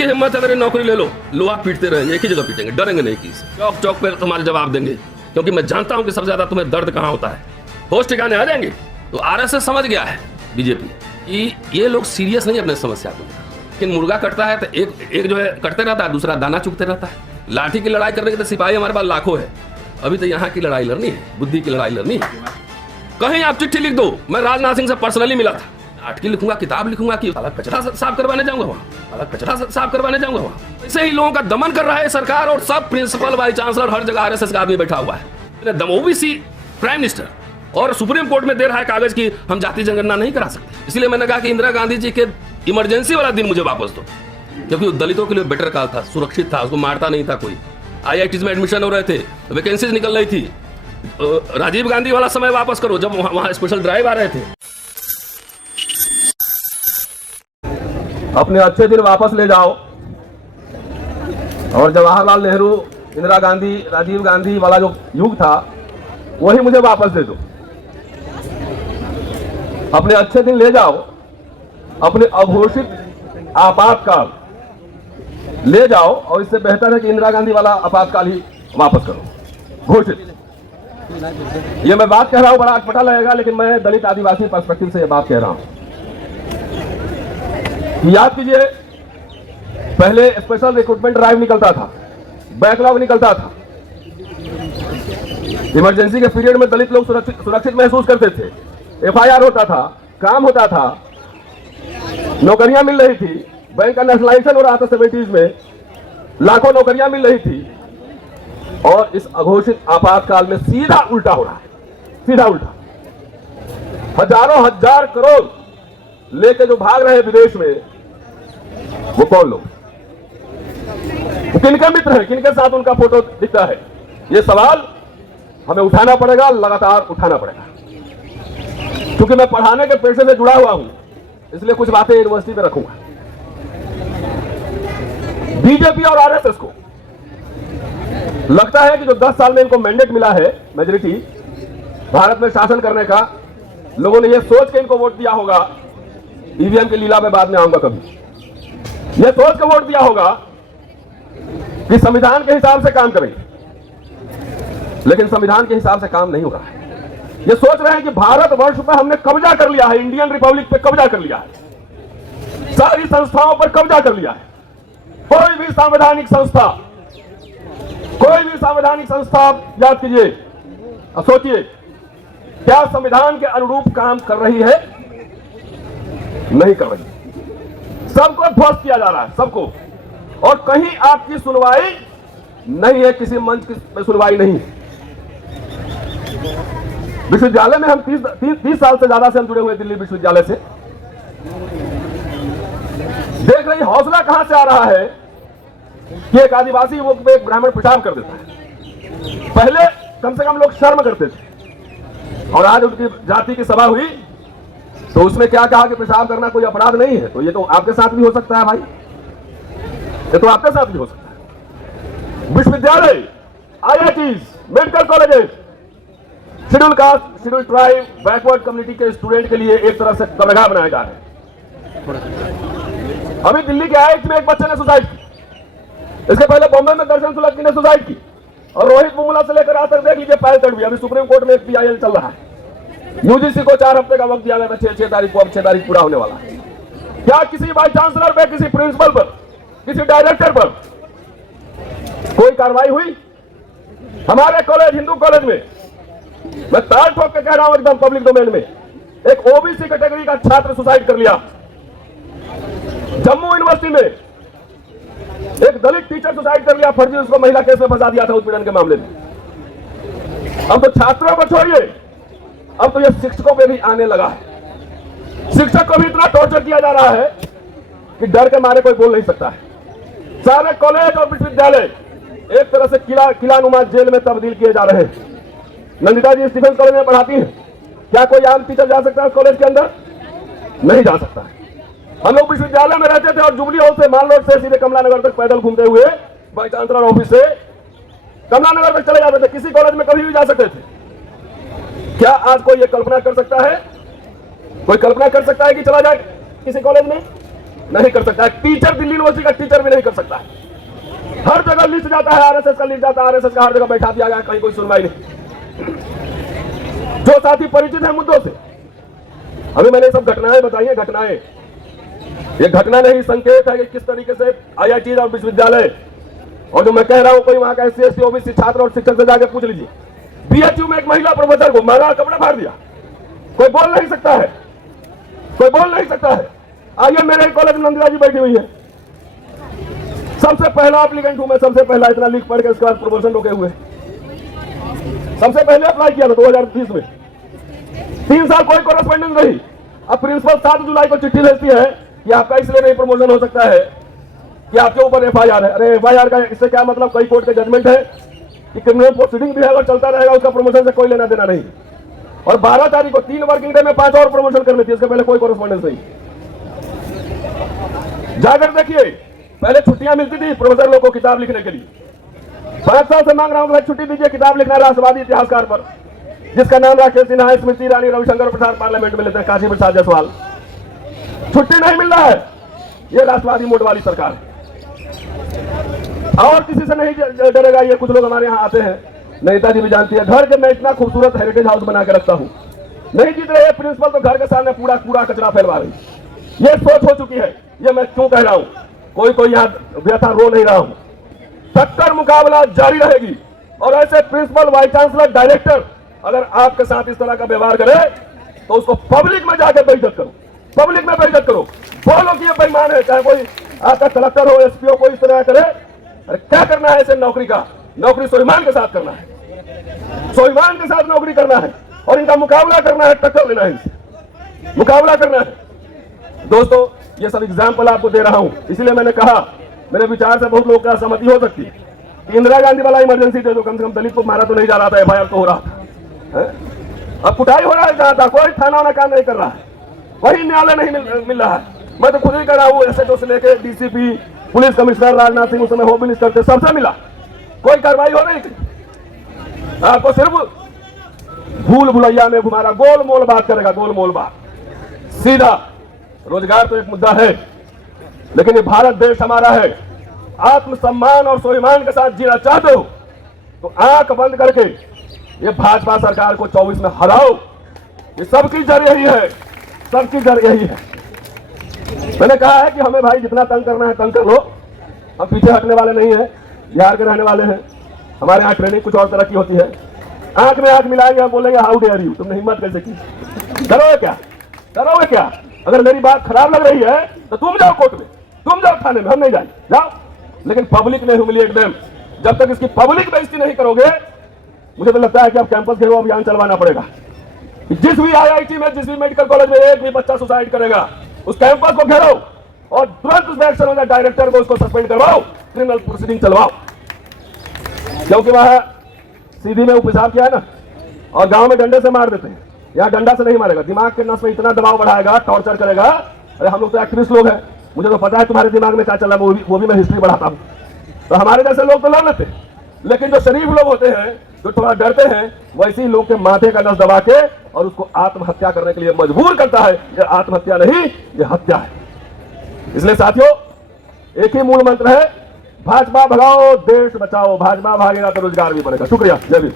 जिसकी हिम्मत है मेरी नौकरी ले लो आप पीटते रहेंगे, एक ही जगह पीटेंगे, डरेंगे नहीं कि चौक चौक पे तुम्हारे जवाब देंगे, क्योंकि मैं जानता हूं कि सबसे ज्यादा तुम्हें दर्द कहां होता है। होश ठिकाने आ जाएंगे। तो आरएसएस समझ गया है बीजेपी कि ये लोग सीरियस नहीं अपने समस्या को, लेकिन मुर्गा कटता है तो एक जो है कटते रहता है, दूसरा दाना चुगते रहता है। लाठी की लड़ाई करने के तो सिपाही हमारे पास लाखों है, अभी तो यहाँ की लड़ाई लड़नी है, बुद्धि की लड़ाई लड़नी है। कहीं आप चिट्ठी लिख दो, मैं राजनाथ सिंह से पर्सनली मिला था, आर्टिकल लिखूंगा, किताब लिखूंगा कि अलग कचरा साफ करवाने जाऊंगा वहाँ, अलग कचरा साफ करवाने जाऊंगा वहाँ। ऐसे ही लोगों का दमन कर रहा है सरकार, और सब प्रिंसिपल वाइस चांसलर हर जगह आरएसएस का आदमी बैठा हुआ है। ओबीसी प्राइम मिनिस्टर और सुप्रीम कोर्ट में दे रहा है कागज की हम जाति जनगणना नहीं करा सकते। इसलिए मैंने कहा कि इंदिरा गांधी जी के इमरजेंसी वाला दिन मुझे वापस दो, क्योंकि दलितों के लिए बेटर काल था, सुरक्षित था, उसको मारता नहीं था कोई। आईआईटीज में एडमिशन हो रहे थे, वैकेंसीज निकल रही थी। राजीव गांधी वाला समय वापस करो जब वहां स्पेशल ड्राइव आ रहे थे। अपने अच्छे दिन वापस ले जाओ, और जवाहरलाल नेहरू, इंदिरा गांधी, राजीव गांधी वाला जो युग था वही मुझे वापस दे दो। अपने अच्छे दिन ले जाओ, अपने अघोषित आपातकाल ले जाओ, और इससे बेहतर है कि इंदिरा गांधी वाला आपातकाल ही वापस करो, घोषित। ये मैं बात कह रहा हूं, बड़ा अटपटा लगेगा, लेकिन मैं दलित आदिवासी पर्सपेक्टिव से ये बात कह रहा हूं। याद कीजिए, पहले स्पेशल रिक्रूटमेंट ड्राइव निकलता था, बैकलॉग निकलता था, इमरजेंसी के पीरियड में दलित लोग सुरक्षित महसूस करते थे, एफआईआर होता था, काम होता था, नौकरियां मिल रही थी, बैंक का नेशनलाइजेशन हो रहा था 70s में, लाखों नौकरियां मिल रही थी। और इस अघोषित आपातकाल में सीधा उल्टा हो रहा है, सीधा उल्टा। हजारों हजार करोड़ लेके जो भाग रहे हैं विदेश में, वो कौन लोग, वो किनके मित्र हैं, किनके साथ उनका फोटो दिखता है? ये सवाल हमें उठाना पड़ेगा, लगातार उठाना पड़ेगा। क्योंकि मैं पढ़ाने के पेशे से जुड़ा हुआ हूं, इसलिए कुछ बातें यूनिवर्सिटी में रखूंगा। बीजेपी और आरएसएस को लगता है कि जो 10 साल में इनको मैंडेट मिला है, मेजॉरिटी भारत में शासन करने का, लोगों ने यह सोच के इनको वोट दिया होगा, ईवीएम की लीला में बाद में आऊंगा कभी, यह सोच के वोट दिया होगा कि संविधान के हिसाब से काम करें, लेकिन संविधान के हिसाब से काम नहीं हो रहा है। ये सोच रहे हैं कि भारत वर्ष पर हमने कब्जा कर लिया है, इंडियन रिपब्लिक पे कब्जा कर लिया है, सारी संस्थाओं पर कब्जा कर लिया है। कोई भी संवैधानिक संस्था याद कीजिए, सोचिए, क्या संविधान के अनुरूप काम कर रही है? नहीं कर रही। सबको ध्वस्त किया जा रहा है, सबको, और कहीं आपकी सुनवाई नहीं है, किसी मंच की सुनवाई नहीं। विश्वविद्यालय में हम 30 साल से ज्यादा से हम जुड़े हुए दिल्ली विश्वविद्यालय से, देख रही हौसला कहां से आ रहा है कि एक आदिवासी युवक पे एक ब्राह्मण पेशाब कर देता है। पहले कम से कम लोग शर्म करते थे, और आज उनकी जाति की सभा हुई तो उसमें क्या कहा कि पेशाब करना कोई अपराध नहीं है। तो ये तो आपके साथ भी हो सकता है भाई, ये तो आपके साथ भी हो सकता है। विश्वविद्यालय, IITs, medical colleges, schedule caste, schedule tribe, backward community के स्टूडेंट के लिए एक तरह से कलगा बनाए जा रहे हैं। अभी दिल्ली के आईआईटी में एक बच्चे ने सुसाइड की, इसके पहले बॉम्बे में दर्शन सुलक्की ने सुसाइड की, और रोहित मुमुला से लेकर आज तक देख लीजिए पायल तड़वी। अभी सुप्रीम कोर्ट में एक पीआईएल चल रहा है। यूजीसी को 4 हफ्ते का वक्त दिया गया था, 6 तारीख को, अब 6 तारीख पूरा होने वाला है। क्या किसी वाइस चांसलर पे, किसी प्रिंसिपल पर, किसी डायरेक्टर पर कोई कार्रवाई हुई? हमारे कॉलेज, हिंदू कॉलेज में, मैं ताल ठोक के कह रहा हूं एकदम पब्लिक डोमेन में, एक ओबीसी कैटेगरी का छात्र सुसाइड कर लिया। जम्मू यूनिवर्सिटी में एक दलित टीचर सुसाइड कर लिया, फर्जी उसको महिला केस में फंसा दिया था उत्पीड़न के मामले में। अब तो छात्रों को छोड़िए, अब तो ये शिक्षकों पे भी आने लगा है। शिक्षक को भी इतना टॉर्चर किया जा रहा है कि डर के मारे कोई बोल नहीं सकता है। सारे कॉलेज और विश्वविद्यालय एक तरह से किलानुमा जेल में तब्दील किए जा रहे हैं। नंदिता जी स्टीफेंस कॉलेज में पढ़ाती हैं, क्या कोई आम टीचर जा सकता है उस कॉलेज के अंदर? नहीं जा सकता है। हम लोग विश्वविद्यालय में रहते थे और जुबली हाउस से, माल रोड से सीधे कमला नगर तक पैदल घूमते हुए वाइस चांसलर ऑफिस से कमला नगर तक चले जाते थे, किसी कॉलेज में कभी भी जा सकते थे। क्या आज कोई ये कल्पना कर सकता है, कोई कल्पना कर सकता है कि चला जाए किसी कॉलेज में? नहीं कर सकता है। टीचर दिल्ली यूनिवर्सिटी का टीचर भी नहीं कर सकता है। हर जगह लिस्ट जाता है, आरएसएस का लिस्ट जाता है, आरएसएस का हर जगह बैठा दिया गया, कहीं कोई सुनवाई नहीं। जो साथी परिचित है मुद्दों से, अभी मैंने सब घटनाएं बताई हैं। घटनाएं, ये घटना नहीं, संकेत है कि किस तरीके से आईआईटी और विश्वविद्यालय, और जो मैं कह रहा हूं कोई वहां का एससी एसटी ओबीसी छात्र और शिक्षक से जाके पूछ लीजिए। बीएचयू में एक महिला प्रोफेसर को मारा, कपड़ा फाड़ दिया, कोई बोल नहीं सकता है, कोई बोल नहीं सकता है। आइए, मेरे कॉलेज में नंदिता जी बैठी हुई है, सबसे पहला एप्लीकेंट हूं मैं, सबसे पहला इतना लिख पढ़ के उसके बाद प्रमोशन रोके हुए, सबसे पहले अप्लाई किया था 2020 में। 3 साल कोई कॉरेस्पॉन्डेंस नहीं। अब प्रिंसिपल 7 जुलाई को चिट्ठी भेजती है कि आपका इसलिए नहीं प्रमोशन हो सकता है कि आपके ऊपर एफआईआर है। अरे एफआईआर का इससे क्या मतलब? कई कोर्ट के जजमेंट है कि क्रिमिनल प्रोसीडिंग भी है और चलता रहेगा, उसका प्रमोशन से कोई लेना देना नहीं। और 12 तारीख को 3 वर्किंग डे में 5 और प्रमोशन करनी थी, इसके पहले कोई कॉरेस्पॉन्डेंस नहीं। जाकर देखिए, पहले छुट्टियां मिलती थी प्रोफेसर लोग को किताब लिखने के लिए। 5 साल से मांग रहा हूं कि भाई छुट्टी दीजिए, किताब लिखना है राष्ट्रवादी इतिहासकार पर, जिसका नाम राकेश सिन्हा, स्मृति ईरानी, रविशंकर प्रसाद पार्लियामेंट में लेते हैं, काशी प्रसाद जायसवाल। छुट्टी नहीं मिल रहा है, ये राष्ट्रवादी मोड वाली सरकार है। और किसी से नहीं डरेगा। ये कुछ लोग हमारे यहाँ आते हैं, नेताजी भी जानती है, घर के मैं इतना खूबसूरत हेरिटेज हाउस बना के रखता हूं, नहीं जीत रहे प्रिंसिपल तो घर के सामने पूरा कूड़ा कचरा फैलवा रही। ये सोच हो चुकी है। ये मैं क्यों कह रहा हूं, कोई यहाँ व्यथा रो नहीं रहा हूं। टक्कर मुकाबला जारी रहेगी, और ऐसे प्रिंसिपल, वाइस चांसलर, डायरेक्टर अगर आपके साथ इस तरह का व्यवहार करे तो उसको पब्लिक में जाकर बेइज्जत करो, पब्लिक में बेइज्जत करो, बोलो कि ये बेईमान है। चाहे कोई आपका कलेक्टर हो, एसपी हो, कोई इस तरह करे। अरे क्या करना है इसे? नौकरी का, नौकरी स्वाभिमान के साथ करना है, स्वाभिमान के साथ नौकरी करना है, और इनका मुकाबला करना है, टक्कर लेना है, इनसे मुकाबला करना है। दोस्तों, ये सब एग्जाम्पल आपको दे रहा हूं, इसलिए मैंने कहा मेरे विचार से बहुत लोग का सहमति हो सकती है कि इंदिरा गांधी वाला इमरजेंसी दे दो, कम से कम दलित को मारा तो नहीं जा रहा था, एफआईआर तो हो रहा था। अब कुटाई हो रहा है जहां था, कोई थाना वाला काम नहीं कर रहा है, वही न्यायालय नहीं मिल रहा है। मैं तो खुद ही कर रहा हूँ, एसएचओ से लेकर DCP, police commissioner, Rajnath Singh उस समय होम मिनिस्टर थे, सबसे मिला, कोई कार्रवाई हो नहीं थी। आपको सिर्फ भूल भुलैया में घुमारा, गोल मोल बात करेगा, गोल मोल बात सीधा। रोजगार तो एक मुद्दा है, लेकिन ये भारत देश हमारा है। आत्मसम्मान और स्वाभिमान के साथ जीना चाहते हो तो आंख बंद करके ये भाजपा सरकार को 24 में हराओ। ये सबकी जड़ यही है, सबकी जड़ यही है। मैंने कहा है कि हमें भाई जितना तंग करना है तंग कर लो, हम पीछे हटने वाले नहीं है, बिहार के रहने वाले हैं। हमारे यहाँ ट्रेनिंग कुछ और तरह की होती है, आंख में आंख मिलाएंगे, हम बोलेंगे हाउ डेयर यू, तुमने हिम्मत कैसे की? डरोगे क्या? डरोगे क्या? अगर मेरी बात खराब लग रही है तो तुम जाओ कोर्ट में, तुम जाओ थाने में, हम नहीं जाएंगे, जाओ। लेकिन पब्लिक ने ह्यूमिलिएट देम, जब तक इसकी पब्लिक बेइज्जती नहीं करोगे, मुझे तो लगता है कि अब कैंपस घेरो अभियान चलवाना पड़ेगा। जिस भी आईआईटी में, जिस भी मेडिकल कॉलेज में एक भी बच्चा सुसाइड करेगा, उस कैंपस को घेरो और तुरंत उस एक्शन हो जाए, डायरेक्टर को उसको सस्पेंड करवाओ, क्रिमिनल प्रोसीडिंग चलवाओ। क्योंकि वहां सीधी में उपचार किया है ना, और गांव में डंडे से मार देते हैं, यहाँ डंडा से नहीं मारेगा, दिमाग के नस में इतना दबाव बढ़ाएगा, टॉर्चर करेगा। अरे हम लोग तो एक्टिविस्ट लोग हैं, मुझे तो पता है तुम्हारे दिमाग में क्या चल रहा है, वो भी मैं हिस्ट्री बढ़ाता हूँ। तो हमारे जैसे लोग तो लड़ लेते हैं, लेकिन जो शरीफ लोग होते हैं, जो थोड़ा डरते हैं, वैसे ही लोग के माथे का नस दबा के और उसको आत्महत्या करने के लिए मजबूर करता है। ये आत्महत्या नहीं, ये हत्या है। इसलिए साथियों, एक ही मूल मंत्र है, भाजपा भगाओ देश बचाओ। भाजपा भागेगा तो रोजगार भी बढ़ेगा। शुक्रिया, जय भीम।